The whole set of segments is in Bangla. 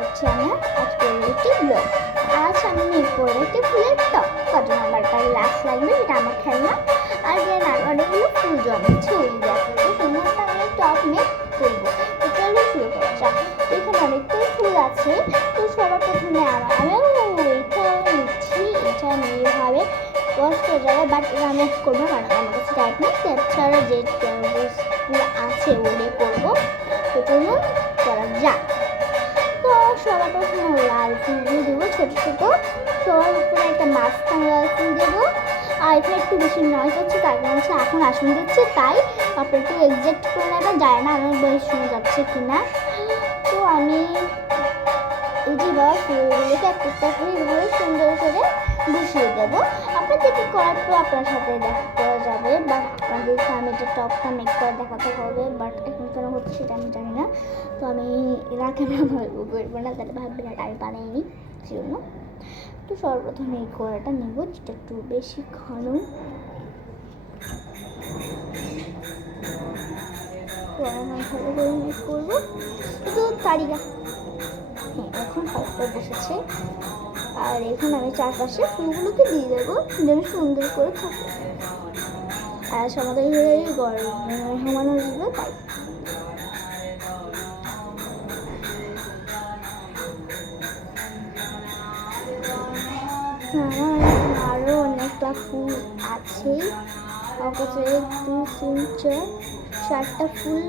হচ্ছে আমার আজকের একটি ব্লগ। আজ আমি মেক করবো একটি ফুলের টপ। কত নাম্বারটা লাস্ট লাগবে সেটা আমার খেলনা। আর দেন আর অনেকগুলো ফুল জমেছে ওই দেখো, তো সুন্দরটা আমি টপ মেক করবো। তো চলো শুরু করা যাক। এখানে অনেকটাই ফুল আছে। তো সবার প্রথমে আমিও এইটা নিচ্ছি। এটা নিয়ে হবে কষ্ট যাবে, বাট এটা আমি করবো কারণ আমার কাছে টাইপ নেই। ট্যাপ ছাড়া যে ফুল আছে ওগুলো করবো। তো চলুন করা যাক। তো সবার প্রথমে লাল ফুল দিয়ে দেবো ছোটো ছোটো। সবার উপরে একটা মাঝখানে লাল ফুল দেবো। আর এখানে একটু বেশি নয়েজ হচ্ছে, তার কারণ হচ্ছে এখন আসন দিচ্ছে, তাই আপনার একটু এক্সাক্ট করে নেবেন, যায় না আমার বেশ শোনা যাচ্ছে কিনা। তো আমি এই যে ফুলগুলোকে একটা করে এভাবে সুন্দর করে বসিয়ে দেবো। আপনাদেরকে করার তো আপনার সাথে দেখা করা যাবে, বাট আপনাদেরকে আমি যে টপটা মেক করে দেখাতে হবে, বাট এখন কেন হচ্ছে সেটা আমি জানি না। তো আমি এরা ক্যামেরা ভালো করবো না, তাহলে ভাববে না আমি বানাইনি সেজন্য। তো সর্বপ্রথমে এই কড়াটা নেব, যেটা একটু বেশি ঘন। ভালো করে মেক করবো শুধু তারিখা। হ্যাঁ, এখন ভালো করে বসেছে। আর এখন আমি চারপাশে ফুলগুলোকে দিয়ে দেবো যেন সুন্দর করে থাকে। আর সমাধান হয়ে সমানো যাবে, তাই আমার আরও অনেকটা ফুল আছে। আমার কাছে 2, 3, 4, 4টা ফুল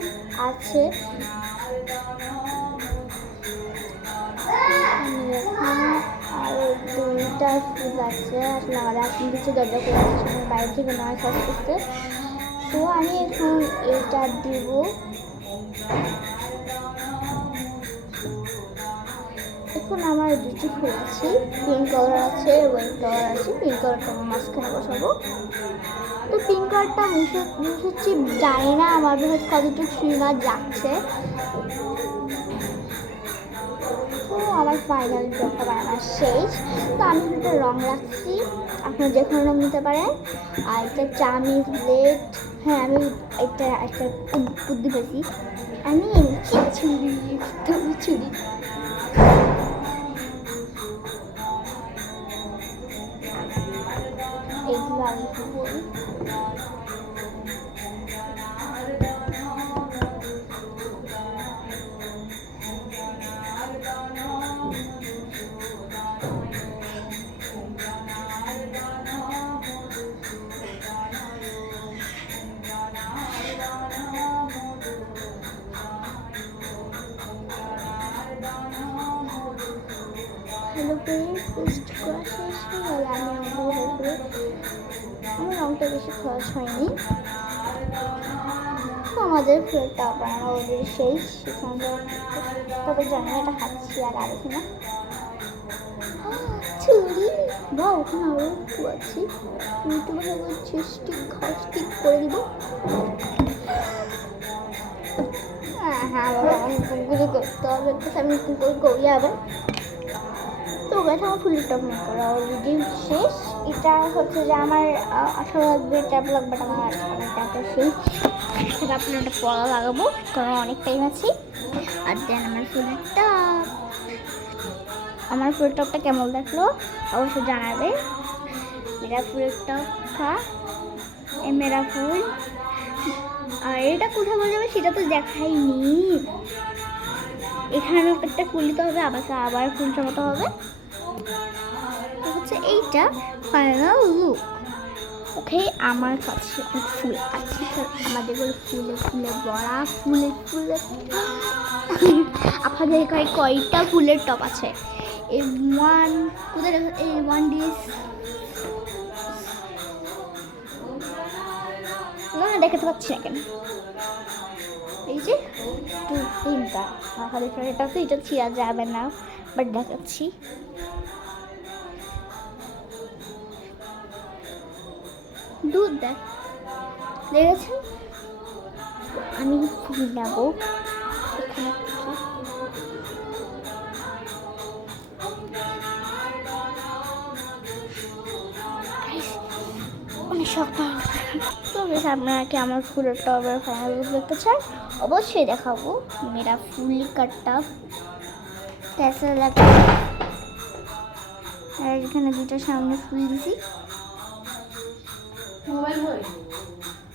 আছে। আরও 2টা ফুল আছে। আসলে আমাদের এখন কিছু দরজা করে আসছে, বাইরে থেকে নয় কাজ করতে। তো আমি এখন এটা দিব। এখন আমার 2টি ফুল আছে, পিঙ্ক কালার আছে, হোয়াইট কালার আছে। পিঙ্ক কালারটা আমার মাঝখানে বসাবো। তো পিঙ্ক কালারটা বসেছি, জানি না আমার ভেতর কতটুকু সুইমার যাচ্ছে। তো আমার ফাইনাল ড্রপটা বানানো শেষ। তো আমি একটা রং রাখছি, আপনারা যে কোনো রং নিতে পারেন। আর একটা চামিজ প্লেট, হ্যাঁ আমি একটা বুদ্ধি পেয়েছি, আমি এনেছি ছুরি। ছুরি এগুলো আমি বলি। ভালো করে পেস্ট করা শেষ হয়ে গেলে আমি রঙগুলো ভালো করে, আমার রঙটা বেশি খরচ হয়নি। তো আমাদের ফুলটা বানানো ওদের শেষ। সেখানে তবে জানি এটা খাচ্ছি আর আগে কিনা ছুরি বা ওখানে আরও একটু আছি। একটু ভালো স্টিক করে দিব। হ্যাঁ অনেক ফুলগুলো করতে হবে, আমি করি আবার। তো গাছ আমার ফুলের টপ মেক করা অলরেডি শেষ। এটা হচ্ছে যে আমার 18 লাগবে, ট্যাপ লাগবে, আমার ট্যাপটা শেষ। সেটা আপনার একটা পড়া লাগাবো কারণ অনেক টাইম আছে। আর দেন আমার ফুলের টপটা কেমন দেখলো অবশ্যই জানাবে। মেরা ফুলের টপ থা মেরা ফুল। আর এটা কোথায় বলে যাবে সেটা তো দেখাইনি। এখানে একটা ফুল দিতে হবে, আবার ফুল জমাতে হবে। হচ্ছে এইটা ফাইনাল লুক। ওকে, আমার কাছে ফুল আছে, আমাদের ফুলে বড়া, ফুলে আপনাদের কয়টা ফুলের টপ আছে? এই ওয়ান কোথায়, এই ওয়ান ডিস না দেখাতে পাচ্ছি না কেন। এই যে 3টা এটা তো, এটা ছিঁড়া যাবে না, বাট দেখাচ্ছি। দুধ দেখেছেন। আমি ফুল নেব এখানে থেকে। অনেক শক্ত। তো বেশ, আপনারা কি আমার ফুলের টবের ফাইনাল দেখতে চান? অবশ্যই দেখাবো। মেরা ফুল কাটটা ট্যাসেল একটা, আর এখানে দুটো সামনে ফুল দিছি। মোবাইল